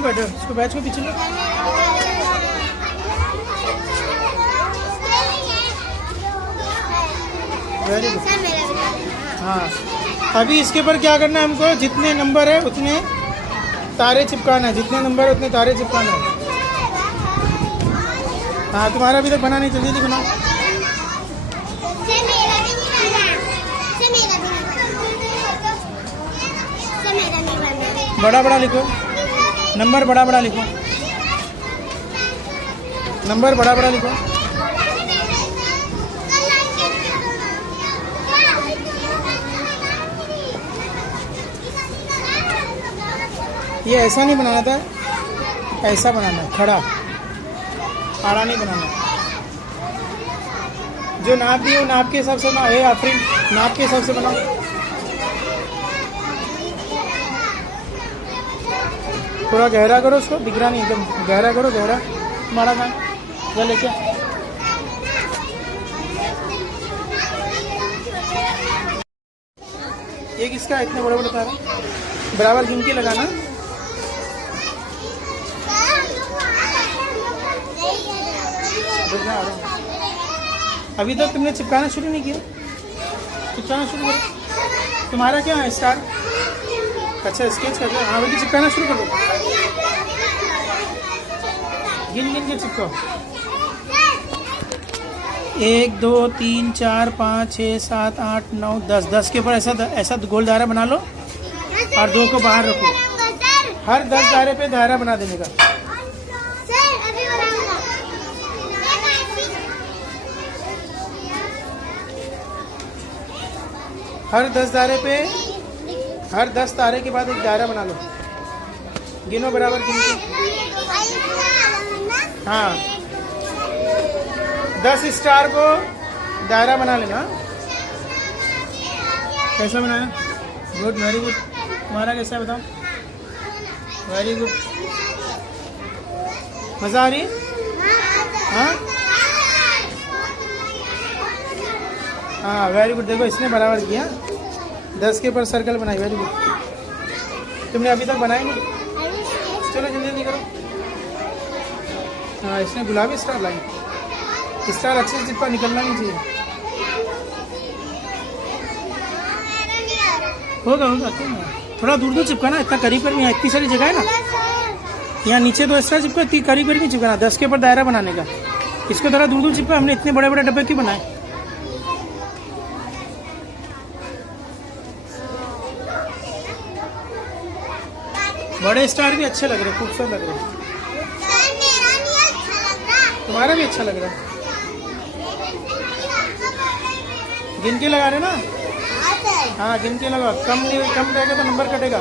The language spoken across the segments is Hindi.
के बैठो, इसको बैच को पीछे लो। Very good. हाँ, अभी इसके ऊपर क्या करना है हमको, जितने नंबर है उतने तारे चिपकाना है, जितने नंबर है उतने तारे चिपकाना है। हाँ, तुम्हारा अभी तक बना नहीं, जल्दी जल्दी बनाओ। बड़ा बड़ा लिखो, नंबर बड़ा बड़ा लिखो, नंबर बड़ा बड़ा लिखो। ये ऐसा नहीं बनाना था, ऐसा बनाना है, खड़ा, आड़ा नहीं बनाना। जो नाप दी वो नाप के हिसाब से बनाओ। हे आफरीन, नाप के हिसाब से बनाओ। थोड़ा गहरा करो उसको, बिगड़ा नहीं, एकदम गहरा करो, गहरा। तुम्हारा काम जा लेके। ये किसका है? इतने बड़े बड़े तारे बराबर गिन के लगाना। अभी तक तुमने चिपकाना शुरू नहीं किया, चिपकाना शुरू करो। तुम्हारा क्या है? स्टार। अच्छा, स्केच कर लो। हाँ, वही चिपकाना शुरू कर दो, गिन गिन के चिपकाओ। 1 2 3 4 5 6 7 8 9 10। 10 के ऊपर ऐसा गोल दायरा बना लो और 2 को बाहर रखो। हर 10 दायरे पे दायरा बना देने का। हर 10 दायरे पे, हर 10 तारे के बाद एक दायरा बना लो। गिनो बराबर, गिन के। हाँ, 10 स्टार को दायरा बना लेना। कैसा बनाया? Good, very good. तुम्हारा कैसा है बताओ? Very good. मज़ा आ रही है? हाँ हाँ, वेरी गुड। देखो, इसने बराबर किया, 10 के ऊपर सर्कल बनाई। Very good. तुमने अभी तक बनाया नहीं? चलो जल्दी जल्दी करो। हाँ, इसने गुलाबी स्टार लाई। स्टार अच्छे से चिपका, निकलना नहीं चाहिए। होगा होगा, क्यों नहीं? थोड़ा दूर दूर चिपकाना, इतना करीब पर नहीं है। इतनी सारी जगह है ना, यहाँ नीचे 2 एक्स्ट्रा चिपका, इतनी करीब पर नहीं चिपकाना। 10 के ऊपर दायरा बनाने का। इसको थोड़ा दूर दूर चिपका। हमने इतने बड़े बड़े डब्बे क्यों बनाए? बड़े स्टार भी अच्छे लग रहे, खूबसूरत लग रहे। तुम्हारा भी अच्छा लग रहा है। गिन के लगा रहे ना? हाँ, गिन के लगा। कम रहेगा तो नंबर कटेगा।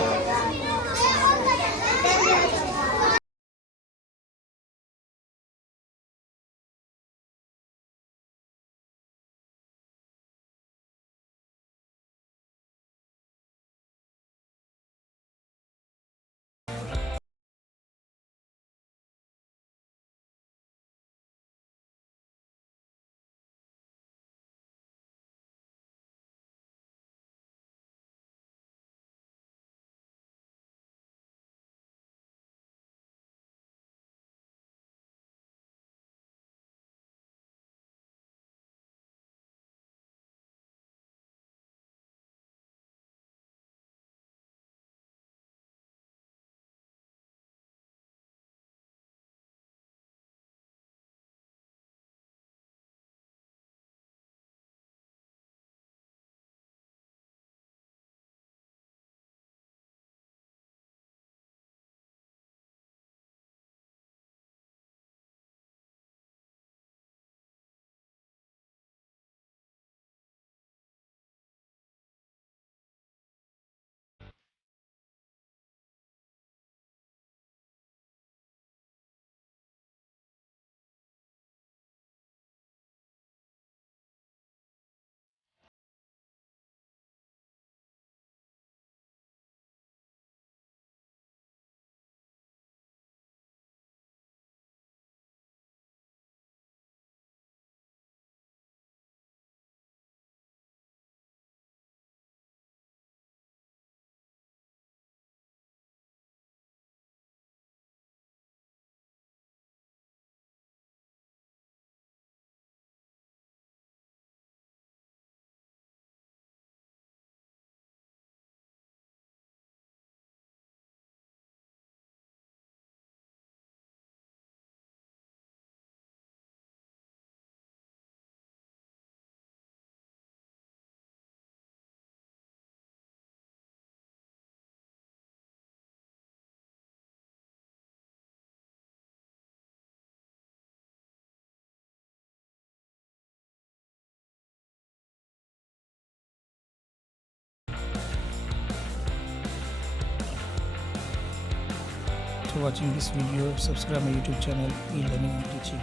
for watching this video. Subscribe my YouTube channel, e-learning and teaching.